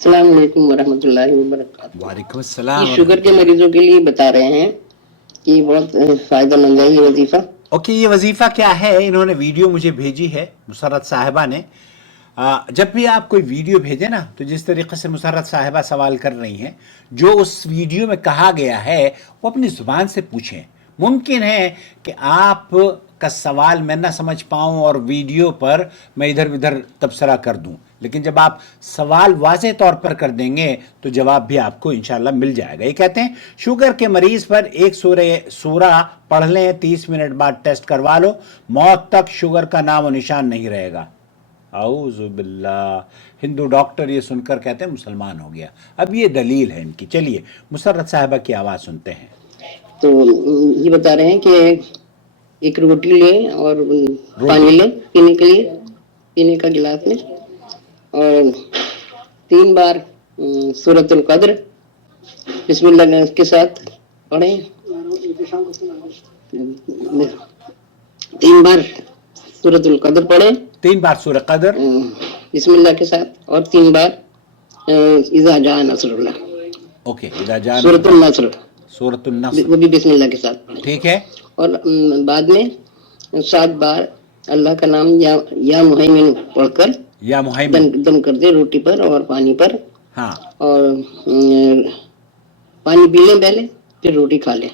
अस्सलाम वालेकुम वरहमतुल्लाहि वबरकातुहू। वालेकुम अस्सलाम। ये शुगर के मरीजों के लिए बता रहे हैं कि बहुत फायदेमंद है ये वजीफा। ओके, ये वजीफा क्या है? इन्होंने वीडियो मुझे भेजी है मुसर्रत साहिबा ने। जब भी आप कोई वीडियो भेजें ना, तो जिस तरीके से मुसर्रत साहिबा सवाल कर रही हैं, जो उस वीडियो में कहा गया है वो अपनी ज़ुबान से पूछें। मुमकिन है कि आप का सवाल मैं ना समझ पाऊं और वीडियो पर मैं इधर उधर तबसरा कर दूं, लेकिन जब आप सवाल वाज़ेह तौर पर कर देंगे तो जवाब भी आपको इंशाल्लाह मिल जाएगा। ये कहते हैं शुगर के मरीज पर एक सूरा पढ़ लें, 30 मिनट बाद टेस्ट करवा लो, मौत तक शुगर का नाम और निशान नहीं रहेगा। औज़ु बिल्लाह। हिंदू डॉक्टर ये सुनकर कहते हैं मुसलमान हो गया। अब ये दलील है इनकी। चलिए मुसर्रत साहिबा की आवाज़ सुनते हैं। तो ये बता रहे हैं कि एक रोटी ले और पानी ले पीने के लिए, पीने का गिलास में, और 3 बार सूरतुल कद्र बिस्मिल्लाह के साथ पढ़ें। 3 बार सूरतुल कद्र पढ़ें, 3 बार सूरह कद्र बिस्मिल्लाह के साथ, और 3 बार इज़ा जा नसरुल्लाह। ओके, इज़ा जा सूरतुल नस्र, सूरतुल नस्र, वो भी बिस्मिल्लाह के साथ पढ़ें। ठीक है। और बाद में 7 बार अल्लाह का नाम या मुहैमिन पढ़कर या मुहैमिन दम कर दे रोटी पर और पानी पर। हाँ, और पानी पी लें पहले, फिर रोटी खा लें।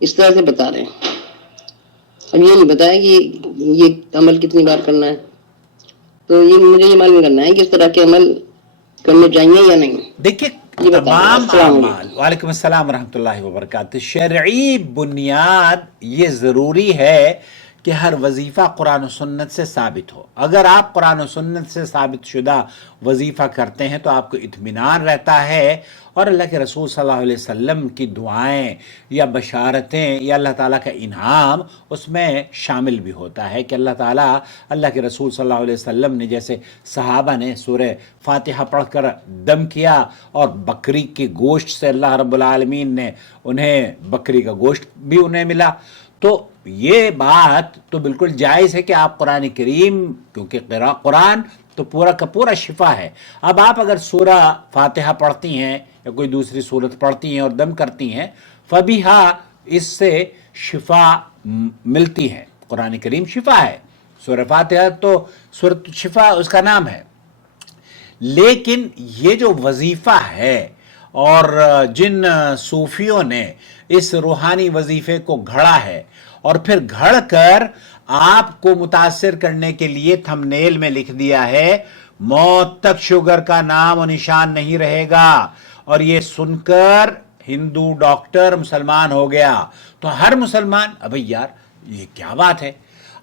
इस तरह से बता रहे हैं। अब ये नहीं बताया कि ये अमल कितनी बार करना है, तो ये मुझे ये मालूम करना है कि इस तरह के अमल करने चाहिए या नहीं। देखिए तमाम अमाल, वालेकुम अस्सलाम वरहमतुल्लाहि वबरकातुहू, शरई बुनियाद ये ज़रूरी है कि हर वजीफ़ा कुरान और सुन्नत से साबित हो। अगर आप कुरान और सुन्नत से साबित शुदा वजीफ़ा करते हैं तो आपको इत्मीनान रहता है, और अल्लाह के रसूल सल्लल्लाहु अलैहि वसल्लम की दुआएं या बशारतें या अल्लाह ताला का इनाम उसमें शामिल भी होता है कि अल्लाह ताला, अल्लाह के रसूल सल्लल्लाहु अलैहि वसल्लम ने जैसे सहाबा ने सूरह फातिहा पढ़कर दम किया और बकरी के गोश्त से अल्लाह रब्बुल आलमीन ने उन्हें बकरी का गोश्त भी उन्हें मिला। तो ये बात तो बिल्कुल जायज़ है कि आप कुरान करीम, क्योंकि कुरान तो पूरा का पूरा शिफा है। अब आप अगर सूरह फातिहा पढ़ती हैं या कोई दूसरी सूरत पढ़ती हैं और दम करती हैं, फबिहा, इससे शिफा मिलती है। कुरान करीम शिफा है, सूरह फातिहा तो सूरत शिफा उसका नाम है। लेकिन ये जो वजीफ़ा है, और जिन सूफियों ने इस रूहानी वजीफ़े को घड़ा है और फिर घड़ कर आपको मुतासिर करने के लिए थंबनेल में लिख दिया है मौत तक शुगर का नाम और निशान नहीं रहेगा, और ये सुनकर हिंदू डॉक्टर मुसलमान हो गया, तो हर मुसलमान, अबे यार ये क्या बात है।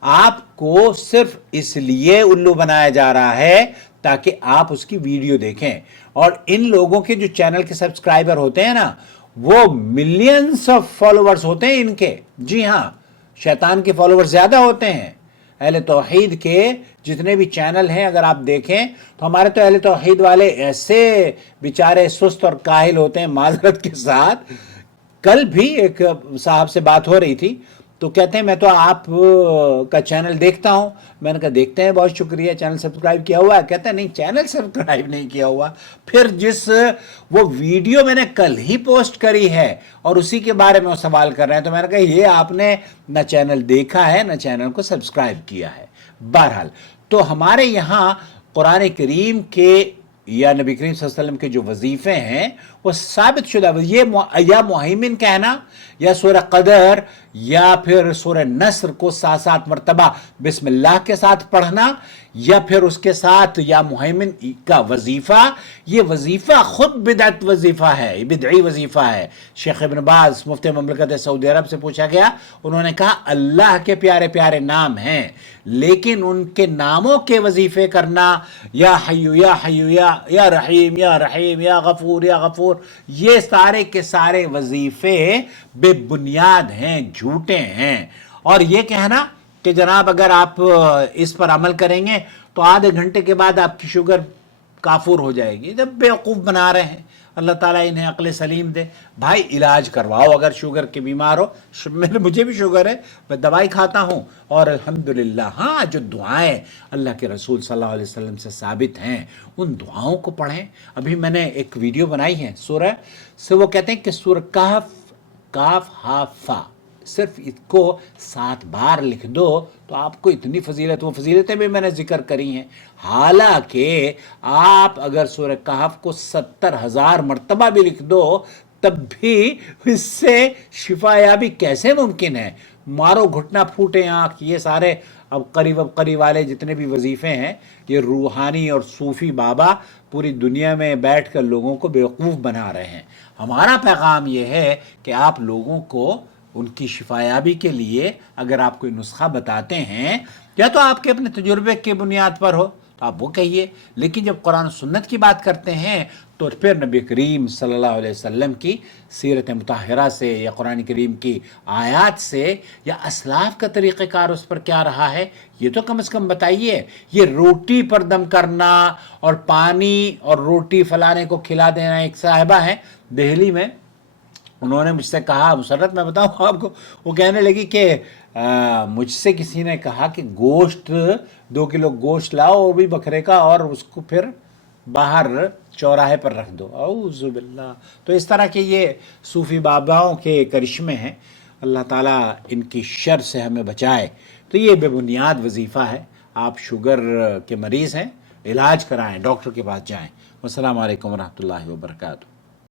आपको सिर्फ इसलिए उल्लू बनाया जा रहा है ताकि आप उसकी वीडियो देखें। और इन लोगों के जो चैनल के सब्सक्राइबर होते हैं ना, वो मिलियंस ऑफ फॉलोअर्स होते हैं इनके। जी हाँ, शैतान के फॉलोअर्स ज्यादा होते हैं। अहले तौहीद के जितने भी चैनल हैं अगर आप देखें तो हमारे तो अहले तौहीद वाले ऐसे बेचारे सुस्त और काहिल होते हैं, माजरत के साथ। कल भी एक साहब से बात हो रही थी, तो कहते हैं मैं तो आप का चैनल देखता हूं। मैंने कहा देखते हैं, बहुत शुक्रिया, चैनल सब्सक्राइब किया हुआ है? कहते हैं नहीं, चैनल सब्सक्राइब नहीं किया हुआ। फिर जिस वो वीडियो मैंने कल ही पोस्ट करी है और उसी के बारे में वो सवाल कर रहे हैं, तो मैंने कहा ये आपने न चैनल देखा है न चैनल को सब्सक्राइब किया है। बहरहाल, तो हमारे यहाँ कुरान करीम के या नबी करीम सल्लल्लाहु अलैहि वसल्लम के जो वजीफ़े हैं वो साबित शुदा, ये या मुहैमिन कहना या सूरह कदर या फिर सूरह नस्र को 7-7 मरतबा बिस्मिल्लाह के साथ पढ़ना, या फिर उसके साथ या मुहैमिन का वजीफ़ा, ये वजीफ़ा खुद बिदअत वजीफ़ा है, बिदई वजीफ़ा है। शेख इब्न बाज मुफ्ती ममलकत सऊदी अरब से पूछा गया, उन्होंने कहा अल्लाह के प्यारे प्यारे नाम हैं, लेकिन उनके नामों के वजीफ़े करना, या हय्यु या हय्यु या रहीम या रहीम या गफूर या गफूर, ये सारे के सारे वजीफ़े बेबुनियाद हैं, झूठे हैं। और ये कहना कि जनाब अगर आप इस पर अमल करेंगे तो आधे घंटे के बाद आपकी शुगर काफूर हो जाएगी, जब बेवकूफ़ बना रहे हैं। अल्लाह ताला इन्हें अक्ल सलीम दे। भाई इलाज करवाओ, अगर शुगर के बीमार हो, मुझे भी शुगर है, मैं दवाई खाता हूँ और अल्हम्दुलिल्लाह। हाँ, जो दुआएं अल्लाह के रसूल सल्लल्लाहु अलैहि वसल्लम से साबित हैं, उन दुआओं को पढ़ें। अभी मैंने एक वीडियो बनाई है सूरह से, वो कहते हैं कि सूरह कहफ, काफ हा फा, सिर्फ इसको 7 बार लिख दो तो आपको इतनी फजीलत, वो फजीलतें भी मैंने जिक्र करी हैं। हालांकि आप अगर सूरह कहफ को 70,000 मरतबा भी लिख दो तब भी इससे शिफायाबी कैसे मुमकिन है। मारो घुटना फूटे आँख, ये सारे अब करीब वाले जितने भी वजीफ़े हैं, ये रूहानी और सूफ़ी बाबा पूरी दुनिया में बैठ कर लोगों को बेवकूफ़ बना रहे हैं। हमारा पैगाम ये है कि आप लोगों को उनकी शिफायाबी के लिए अगर आप कोई नुस्खा बताते हैं, या तो आपके अपने तजुर्बे की बुनियाद पर हो तो आप वो कहिए, लेकिन जब कुरान और सुन्नत की बात करते हैं तो फिर नबी करीम सल्लल्लाहु अलैहि वसल्लम की सीरत मुताहिरा से या कुरान करीम की आयात से या असलाफ का तरीक़ेकार उस पर क्या रहा है, ये तो कम से कम बताइए। ये रोटी पर दम करना और पानी और रोटी फलाने को खिला देना, एक साहिबा है दिल्ली में, उन्होंने मुझसे कहा, मुसर्रत मैं बताऊँ आपको, वो कहने लगी कि मुझसे किसी ने कहा कि गोश्त 2 किलो गोश्त लाओ, वो भी बकरे का, और उसको फिर बाहर चौराहे पर रख दो। औज़ु बिल्लाह। तो इस तरह के ये सूफ़ी बाबाओं के करिश्मे हैं, अल्लाह ताला इनकी शर से हमें बचाए। तो ये बेबुनियाद वजीफ़ा है। आप शुगर के मरीज़ हैं, इलाज कराएं, डॉक्टर के पास जाएं। अस्सलामु अलैकुम व रहमतुल्लाहि व बरकातुहू।